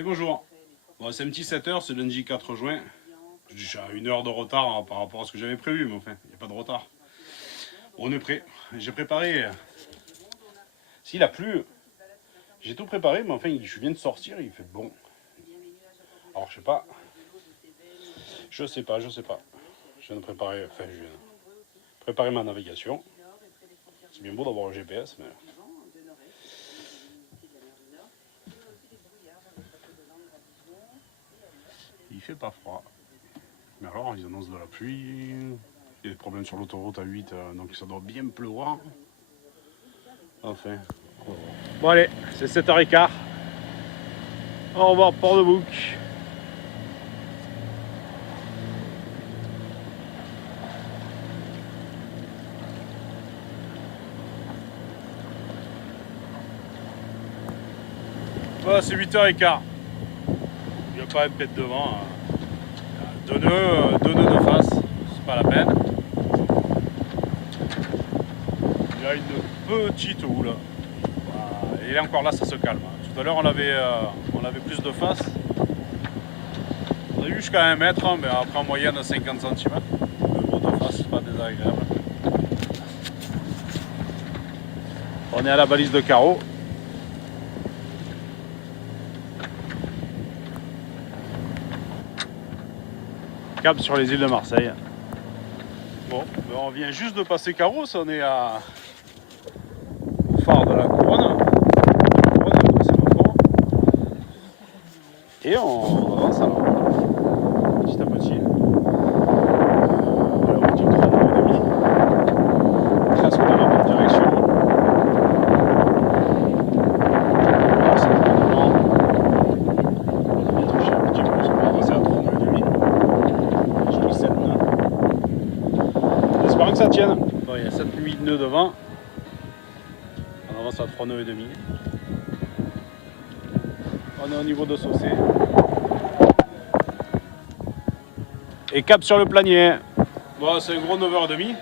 Et bonjour. Bon, c'est un petit 7h, c'est lundi 4 juin. Je suis à 1 heure de retard hein, par rapport à ce que j'avais prévu, mais enfin, il n'y a pas de retard. On est prêt. J'ai préparé. S'il a plu, j'ai tout préparé, mais enfin, je viens de sortir, il fait bon. Alors, je sais pas. Je sais pas. Je viens de préparer. Enfin, je viens de préparer ma navigation. C'est bien beau d'avoir le GPS, mais. Il fait pas froid. Mais alors, ils annoncent de la pluie. Il y a des problèmes sur l'autoroute A8, donc ça doit bien pleuvoir. Enfin. Bon, allez, c'est 7h15. Au revoir, Port-de-Bouc. Voilà, c'est 8h15. Il n'y a pas un pète devant. Deux nœuds de face, c'est pas la peine. Il y a une petite houle. Et encore là, ça se calme. Tout à l'heure, on avait plus de face. On a eu jusqu'à 1 mètre, mais après en moyenne à 50 cm. Le gros de face, c'est pas désagréable. On est à la balise de carreau. Cap sur les îles de Marseille. Bon, ben on vient juste de passer Carros, on est au phare de la Couronne. Et on avance alors, petit à petit. La route est 3 heures et demie. Presque dans la bonne direction. Alors, c'est vraiment. On va bientôt toucher un petit peu, parce qu'on va avancer à 3 heures et demie. J'ai mis 7 nœuds. J'espère que ça tienne. Bon, il y a 7-8 nœuds devant. On avance à 3 nœuds et demi. On est au niveau de Saucé. Et cap sur le planier. Bon, c'est un gros 9h30.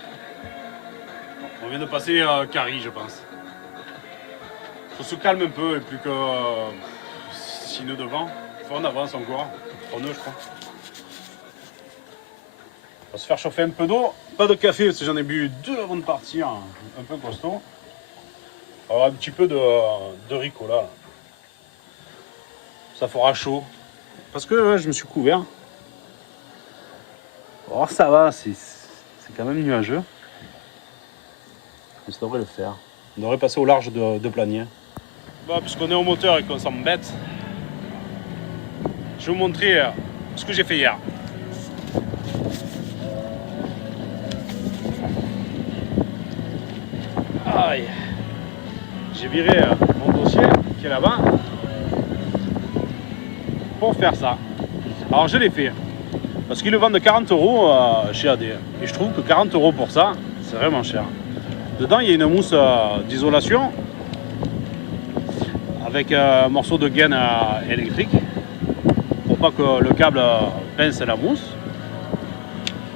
On vient de passer Carry, je pense. On se calme un peu et plus que 6 nœuds devant. Enfin, on avance encore. 3 nœuds, je crois. On va se faire chauffer un peu d'eau. Pas de café parce que j'en ai bu 2 avant de partir. Un peu costaud. Alors un petit peu de Ricola. Ça fera chaud. Parce que je me suis couvert. Oh, ça va, c'est quand même nuageux. Mais ça devrait le faire. On devrait passer au large de Planier. Bon, puisqu'on est au moteur et qu'on s'embête, je vais vous montrer ce que j'ai fait hier. Aïe. J'ai viré mon dossier qui est là-bas pour faire ça. Alors je l'ai fait. Parce qu'ils le vendent 40 € chez AD. Et je trouve que 40 € pour ça, c'est vraiment cher. Dedans, il y a une mousse d'isolation avec un morceau de gaine électrique pour pas que le câble pince la mousse.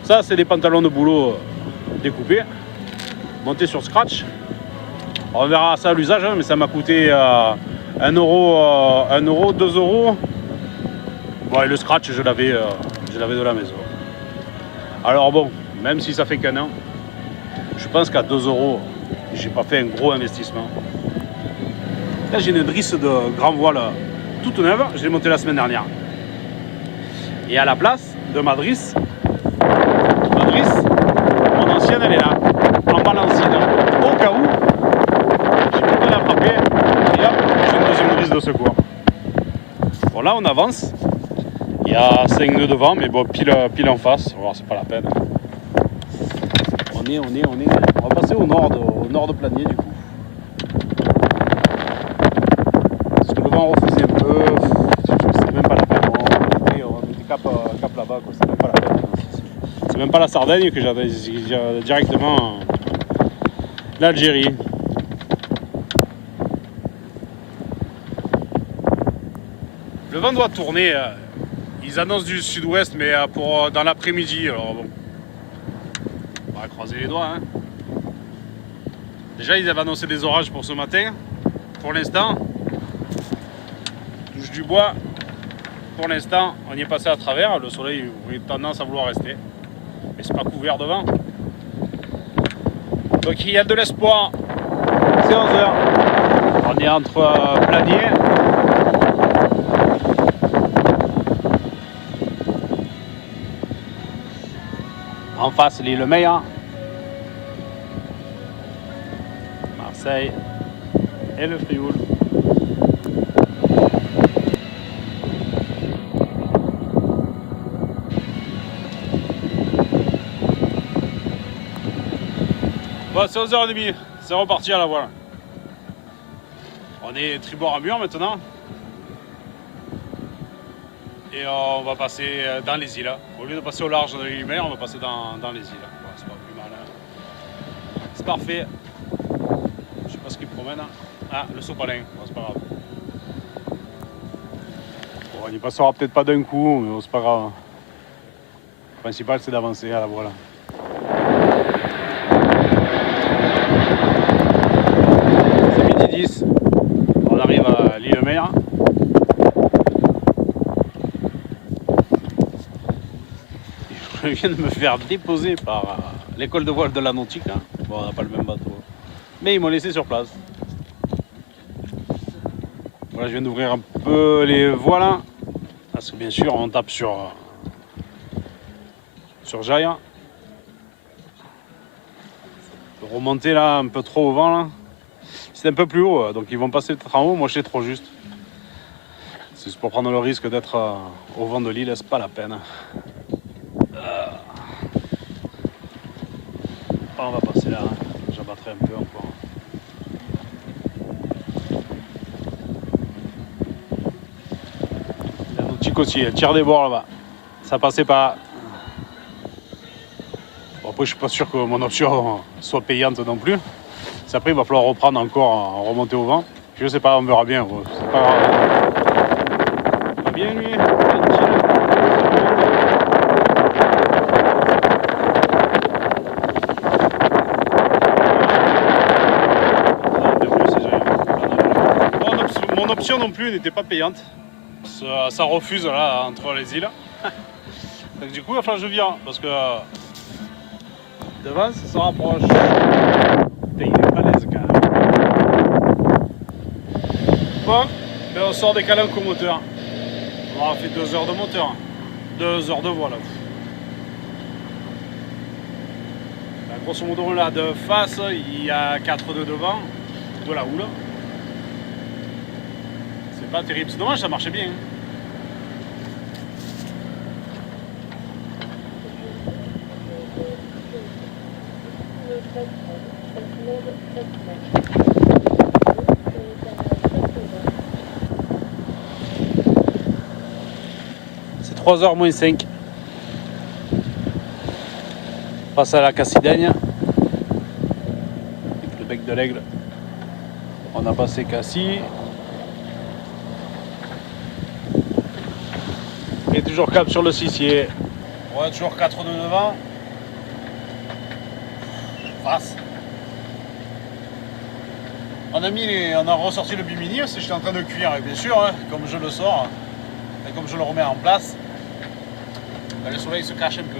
Ça, c'est des pantalons de boulot découpés, montés sur scratch. On verra ça à l'usage, hein, mais ça m'a coûté 1 €, 2 €. Bon, et le scratch, je l'avais de la maison. Alors bon, même si ça fait qu'un an, je pense qu'à 2 €, j'ai pas fait un gros investissement. Là, j'ai une drisse de grand voile toute neuve, je l'ai montée la semaine dernière. Et à la place de ma drisse, mon ancienne, elle est là, en balancine, au cas où j'ai plus qu'à l'attraper, et hop, j'ai une deuxième drisse de secours. Bon, là, on avance. Il y a 5 nœuds devant, mais bon, pile en face, alors c'est pas la peine. On va passer au nord de Planier du coup. Parce que le vent refusait un peu, c'est même pas la peine. On était cap là-bas, quoi. C'est même pas la peine. C'est même pas la Sardaigne que j'avais directement l'Algérie. Le vent doit tourner. Ils annoncent du sud-ouest, mais pour dans l'après-midi. Alors bon, on va croiser les doigts. Hein. Déjà, ils avaient annoncé des orages pour ce matin. Pour l'instant, touche du bois, pour l'instant, on y est passé à travers. Le soleil aurait tendance à vouloir rester. Mais c'est pas couvert devant. Donc il y a de l'espoir. C'est 11h. On est entre Planier. En face, l'île Meillat. Marseille. Et le Frioul. Bon, c'est 11h30, c'est reparti à la voile. On est tribord à mur maintenant. Et on va passer dans les îles. Au lieu de passer au large de l'île Mer, on va passer dans les îles. Bon, c'est pas plus mal. Hein. C'est parfait. Je sais pas ce qu'il promène. Ah, le sopalin, bon, c'est pas grave. Bon, on y passera peut-être pas d'un coup, mais bon, c'est pas grave. Le principal, c'est d'avancer à la voile. C'est midi 10. On arrive à l'île Mer. Je viens de me faire déposer par l'école de voile de la Nautique. Hein. Bon, on n'a pas le même bateau. Mais ils m'ont laissé sur place. Voilà, je viens d'ouvrir un peu les voiles. Parce que bien sûr, on tape sur Jaille. Remonter là un peu trop au vent. Là. C'est un peu plus haut, donc ils vont passer peut-être en haut. Moi, je suis trop juste. C'est juste pour prendre le risque d'être au vent de l'île, c'est pas la peine. On va passer là, j'abattrai un peu encore. La Nautique aussi, elle tire des bords là-bas. Ça passait pas. Bon, après, je suis pas sûr que mon option soit payante non plus. C'est après, il va falloir reprendre encore, remonter au vent. Je sais pas, on verra bien. C'est pas grave. Pas bien lui. Mon option non plus n'était pas payante. Ça refuse là entre les îles. Donc du coup il va falloir que je vire parce que devant ça se rapproche. Putain, il est balèze quand même. Bon, ben on sort des calanques au moteur. On aura fait 2 heures de moteur. 2 heures de voile. Ben, grosso modo là de face, il y a 4 nœuds devant, de la houle. C'est pas terrible, c'est dommage, ça marchait bien. C'est 3h moins 5. On passe à la Cassidaigne. Le bec de l'Aigle. On a passé Cassis. Et toujours cap sur le Sissier. Ouais, toujours 4 nœuds devant. Face. On a ressorti le bimini, parce que j'étais en train de cuire, et bien sûr, hein, comme je le sors, et comme je le remets en place, ben, le soleil se cache un peu.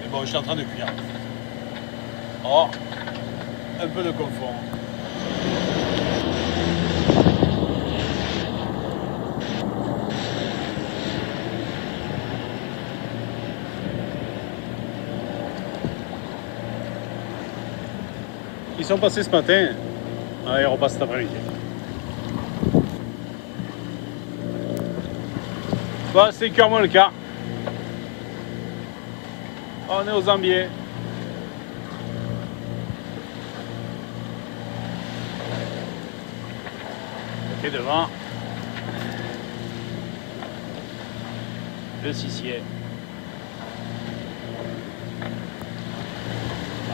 Mais bon, j'étais en train de cuire. Oh, un peu de confort. Ils sont passés ce matin, ils repassent cet après-midi. Bon, c'est clairement le cas. On est aux Ambiers. Et devant, le Sissier.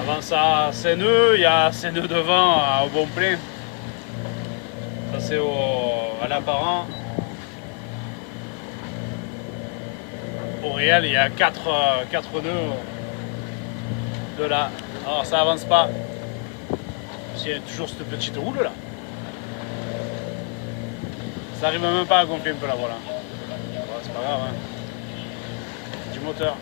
Avant ça, Seine-Neu, il y a Seine-Neu devant au bon plein. Ça c'est à l'apparent. Au réel, il y a 4 nœuds de là. Alors ça avance pas. Il y a toujours cette petite houle là. Ça arrive même pas à gonfler un peu la voilà. pas grave, hein. Du moteur.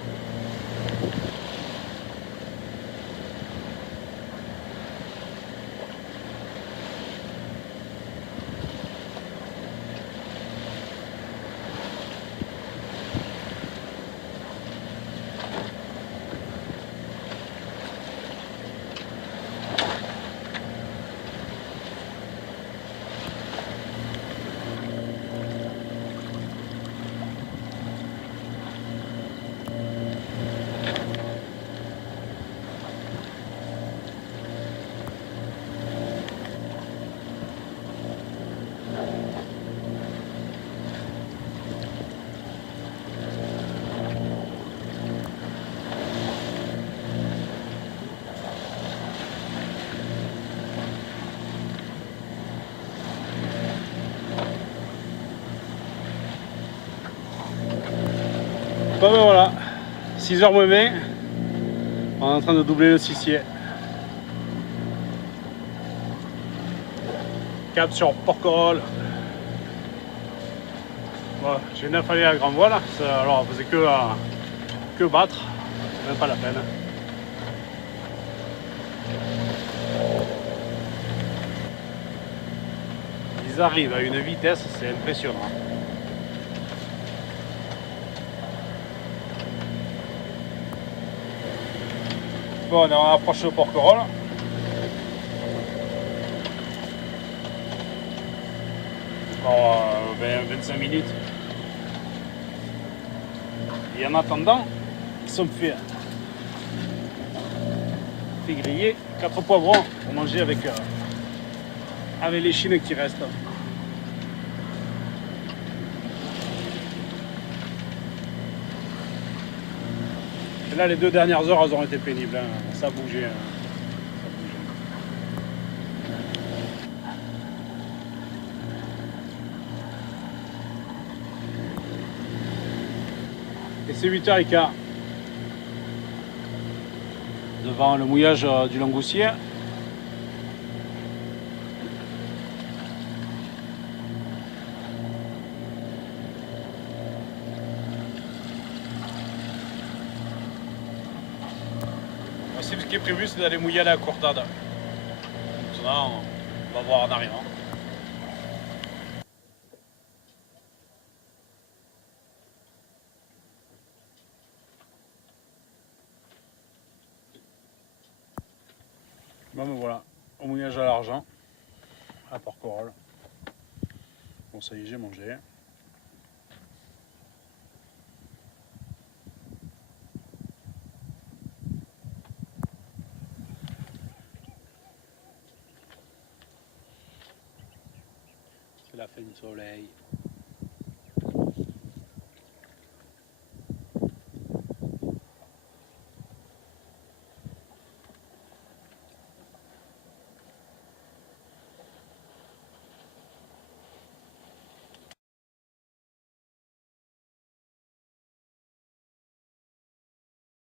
Bon ben voilà, 6h moins 20, on est en train de doubler le Sissier. Cap sur Porquerolles. Bon, j'ai 9 allées à grande voile, alors on faisait que battre, c'est même pas la peine. Ils arrivent à une vitesse, c'est impressionnant. Bon, on approche de Porquerolles. Encore 25 minutes. Et en attendant, ils sont fait griller 4 poivrons pour manger avec les chines qui restent. Et là, les 2 dernières heures, elles ont été pénibles, hein. Ça a bougé. Hein. Et c'est 8h15 devant le mouillage du Langoustier. Ce qui est prévu, c'est d'aller mouiller à la Courtade. Maintenant, on va voir en arrivant. Bon ben voilà, au mouillage à l'argent, à Porquerolles. Bon ça y est, j'ai mangé. C'est la fin du soleil.